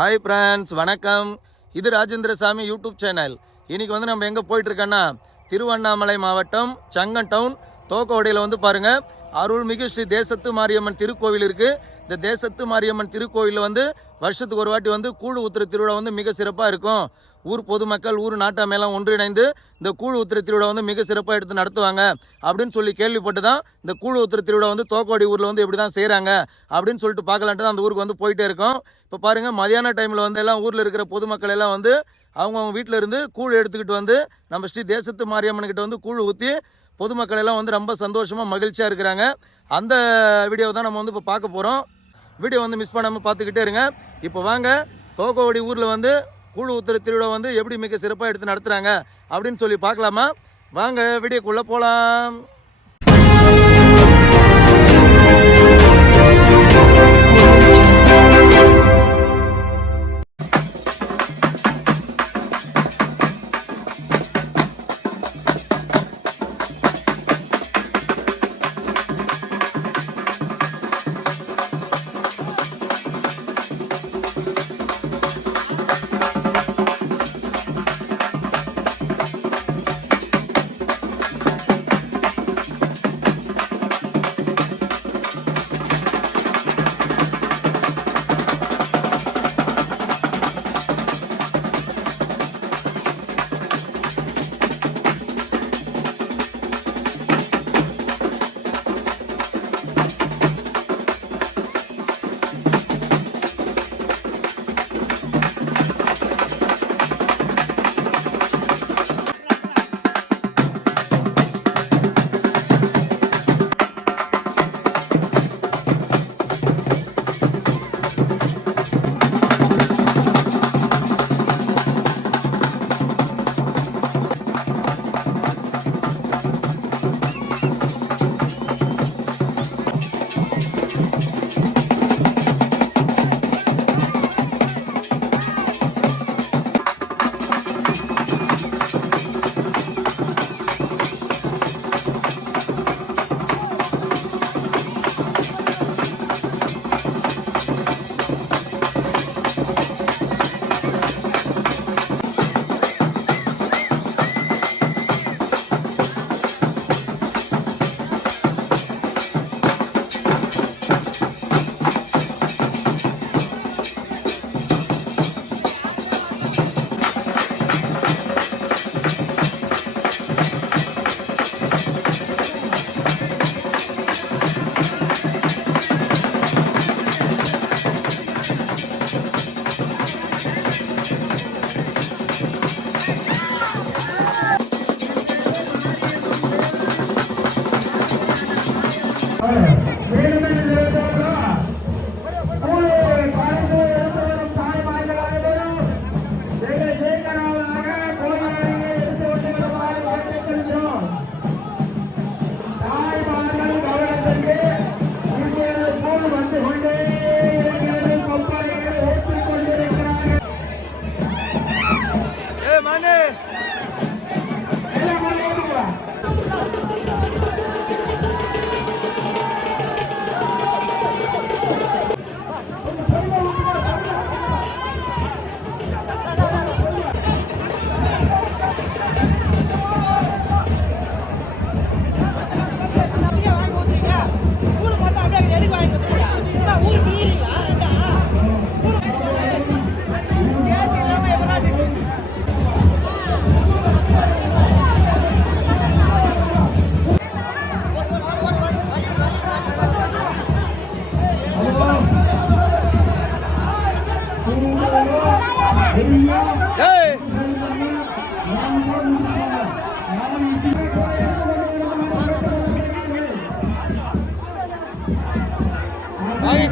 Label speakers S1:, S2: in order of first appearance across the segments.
S1: Hi friends வணக்கம். இது ராஜேந்திர சாமி யூடியூப் சேனல் இன்னைக்கு வந்து நம்ம எங்கே போயிட்டுருக்கோன்னா திருவண்ணாமலை மாவட்டம் சங்கன் டவுன் தோக்கோடையில் வந்து பாருங்க. அருள்மிகு ஸ்ரீ தேசத்து மாரியம்மன் திருக்கோவில் இருக்குது இந்த தேசத்து மாரியம்மன் திருக்கோவிலில் வந்து வருஷத்துக்கு ஒரு வாட்டி வந்து கூழு ஊத்துற திருவிழா வந்து மிக சிறப்பாக இருக்கும். ஊர் பொதுமக்கள் ஊர் நாட்டாமையெல்லாம் ஒன்றிணைந்து இந்த கூழு ஊத்துற திருவிழா வந்து மிக சிறப்பாக எடுத்து நடத்துவாங்க. அப்படின்னு சொல்லி கேள்விப்பட்டு தான் இந்த கூழு ஊத்துற திருவிழா வந்து தோக்கோடி ஊரில் வந்து எப்படி தான் செய்கிறாங்க அப்படின்னு சொல்லிட்டு பார்க்கலான்ட்டு தான் அந்த ஊருக்கு வந்து போயிட்டே இருக்கோம். இப்போ பாருங்கள் மதியான டைமில் வந்து எல்லாம் ஊரில் இருக்கிற பொதுமக்கள் எல்லாம் வந்து அவங்கவுங்க வீட்டில் இருந்து கூழ் எடுத்துக்கிட்டு வந்து நம்ம ஸ்ரீ தேசத்து மாரியம்மன்கிட்ட வந்து கூழ் ஊற்றி பொதுமக்கள் எல்லாம் வந்து ரொம்ப சந்தோஷமாக மகிழ்ச்சியாக இருக்கிறாங்க. அந்த வீடியோவை தான் நம்ம வந்து இப்போ பார்க்க போகிறோம் வீடியோ வந்து மிஸ் பண்ணாமல் பார்த்துக்கிட்டே இருங்க. இப்போ வாங்க தோக்கோடி ஊரில் வந்து கூழ் ஊத்துற திருவிழா வந்து எப்படி மிக சிறப்பாக எடுத்து நடத்துகிறாங்க அப்படின்னு சொல்லி பார்க்கலாமா? வாங்க வீடியோக்குள்ளே போகலாம்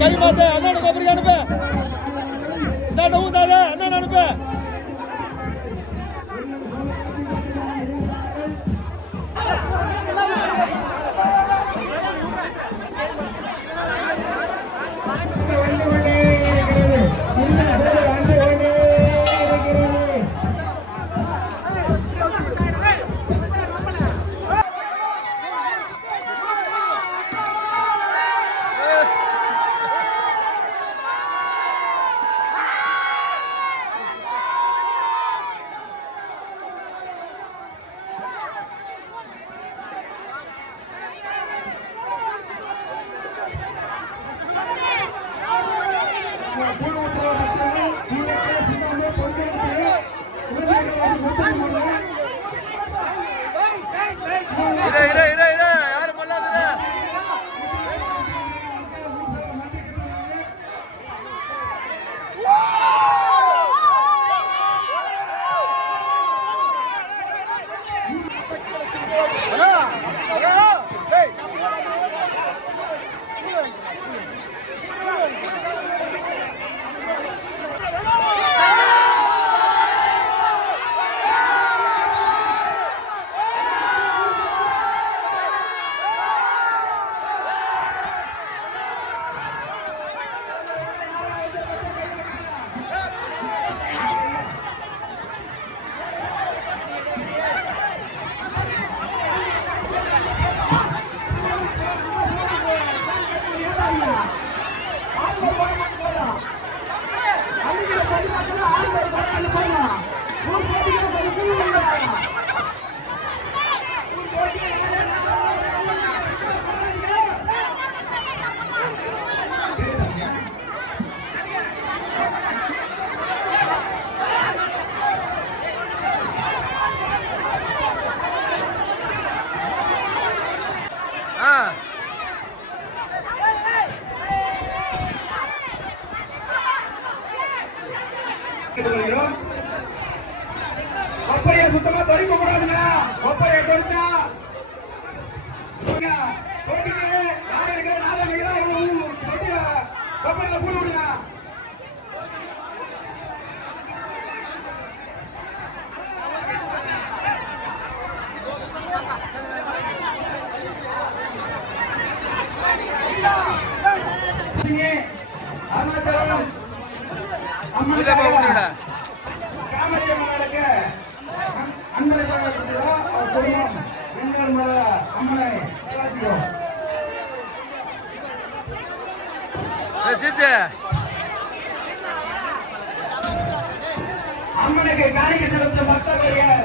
S2: வாங்கி
S1: கை மாத்த அண்ணன் கொப்பரிக்கு அனுப்பு
S3: đây đây பறிக்க கூடாதுங்க கொப்பரைய கொடுத்தா
S1: சீச்சே
S3: அம்மனுக்கு காணிக்க செலுத்த பக்தர்கள்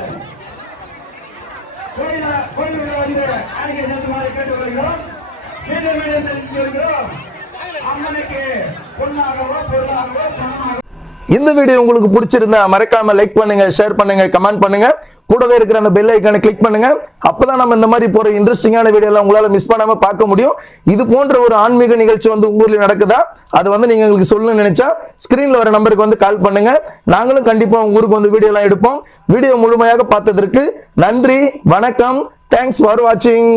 S3: கோயில கோயிலுள்ள வந்து காணிக்க செலுத்துமாறு கேட்டுக்கொள்கிறோம். மீண்டும் மீண்டும் தெரிவித்து அம்மனுக்கு பொண்ணாகவோ பொருளாகவோ பணமாகவோ
S1: இந்த வீடியோ உங்களுக்கு பிடிச்சிருந்தா மறக்காம லைக் பண்ணுங்க ஷேர் பண்ணுங்க கமெண்ட் பண்ணுங்க. கூடவே இருக்கிற அந்த பெல் ஐக்கானை கிளிக் பண்ணுங்க. அப்பதான் நம்ம இந்த மாதிரி போற இன்ட்ரெஸ்டிங்கான வீடியோலாம் உங்களால மிஸ் பண்ணாம பார்க்க முடியும். இது போன்ற ஒரு ஆன்மீக நிகழ்ச்சி வந்து உங்க ஊர்ல நடக்குதா? அது வந்து நீங்க எங்களுக்கு சொல்லணும்னு நினைச்சா ஸ்கிரீன்ல வர நம்பருக்கு வந்து கால் பண்ணுங்க. நாங்களும் கண்டிப்பா உங்க ஊருக்கு வந்து வீடியோ எல்லாம் எடுப்போம். வீடியோ முழுமையாக பார்த்ததற்கு நன்றி வணக்கம். தேங்க்ஸ் ஃபார் வாட்சிங்